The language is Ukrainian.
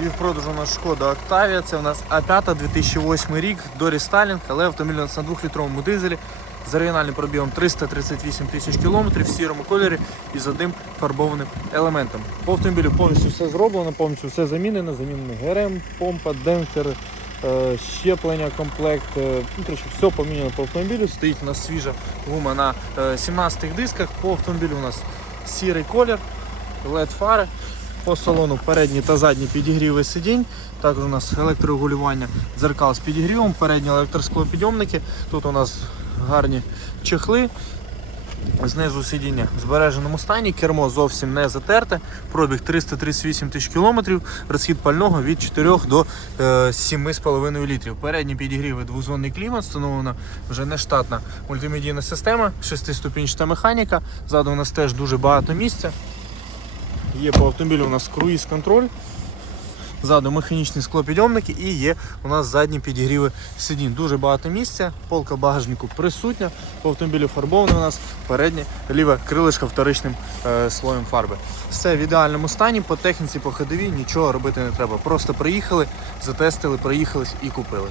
І в продажу у нас шкода Octavia. Це у нас А5 2008 рік до рестайлінг, але автомобіль у нас на 2-літровому дизелі з оригінальним пробігом 338 тисяч кілометрів в сірому кольорі і з одним фарбованим елементом. По автомобілю повністю все зроблено, повністю все замінено. Замінений ГРМ, помпа, демпфер, е, щеплення, комплект. е, Ну, все поміняно по автомобілю. Стоїть у нас свіжа гума на 17 дисках. По автомобілю у нас сірий колір, led фари. По салону передні та задні підігріви сидінь. Також у нас електрорегулювання дзеркал з підігрівом, передні електросклопідйомники. Тут у нас гарні чехли. Знизу сидіння в збереженому стані, кермо зовсім не затерте, пробіг 338 тисяч кілометрів, розхід пального від 4 до е, 7,5 літрів. Передні підігріви двозонний клімат, встановлена вже нештатна мультимедійна система, шестиступінчата механіка. Ззаду у нас теж дуже багато місця. Є по автомобілю у нас круїз-контроль. Ззаду механічні склопідйомники і є у нас задні підігріви сидінь. Дуже багато місця, полка багажнику присутня. По автомобілю фарбоване у нас переднє ліве крилишко вторичним е, слоєм фарби. Все в ідеальному стані, по техніці, по ходовій нічого робити не треба. Просто приїхали, затестили, проїхались і купили.